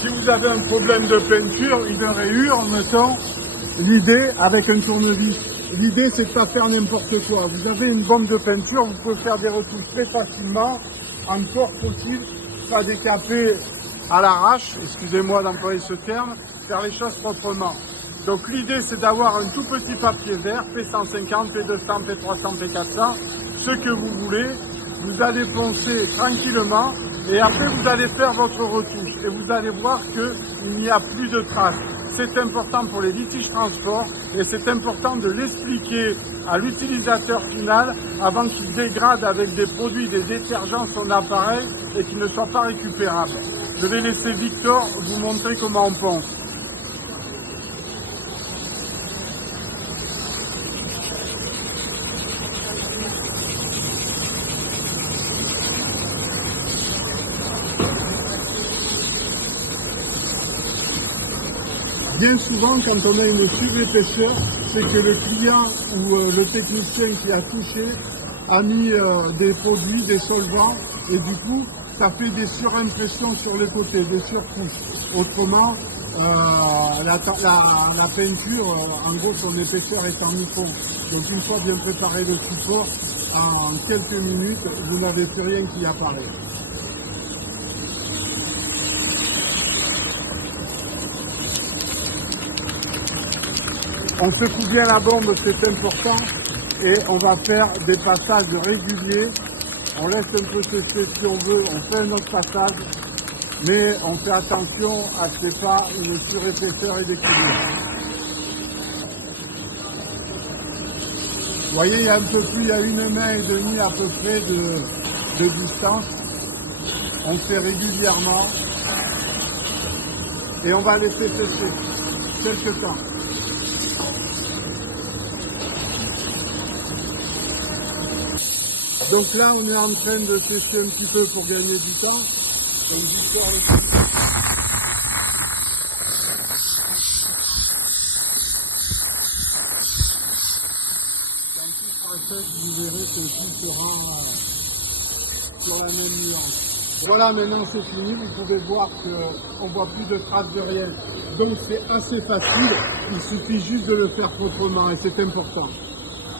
Si vous avez un problème de peinture, une rayure, mettons, l'idée, avec un tournevis, l'idée c'est de pas faire n'importe quoi. Vous avez une bombe de peinture, vous pouvez faire des retouches très facilement, encore possible, pas décaper à l'arrache, excusez-moi d'employer ce terme, faire les choses proprement. Donc l'idée c'est d'avoir un tout petit papier vert, P150, P200, P300, P400, ce que vous voulez. Vous allez poncer tranquillement et après vous allez faire votre retouche et vous allez voir qu'il n'y a plus de traces. C'est important pour les litiges transport et c'est important de l'expliquer à l'utilisateur final avant qu'il dégrade avec des produits, des détergents son appareil et qu'il ne soit pas récupérable. Je vais laisser Victor vous montrer comment on ponce. Bien souvent, quand on a une surépaisseur, c'est que le client ou le technicien qui a touché a mis des produits, des solvants, et du coup, ça fait des surimpressions sur les côtés, des surcouches. Autrement, la peinture, en gros, son épaisseur est en micron. Donc une fois bien préparé le support, en quelques minutes, vous n'avez plus rien qui apparaît. On secoue bien la bombe, c'est important, et on va faire des passages réguliers. On laisse un peu sécher si on veut, on fait un autre passage, mais on fait attention à ce qu'il n'y ait pas une surépaisseur et des coulures. Vous voyez, il y a un peu plus, il y a 1 main et demie à peu près de distance. On fait régulièrement et on va laisser sécher quelques temps. Donc là, on est en train de sécher un petit peu pour gagner du temps. Donc, Victor le fait. Quand tout sera fait, vous verrez que tout sera sur la même nuance. Voilà, maintenant c'est fini. Vous pouvez voir qu'on ne voit plus de traces de rien. Donc c'est assez facile. Il suffit juste de le faire proprement et c'est important.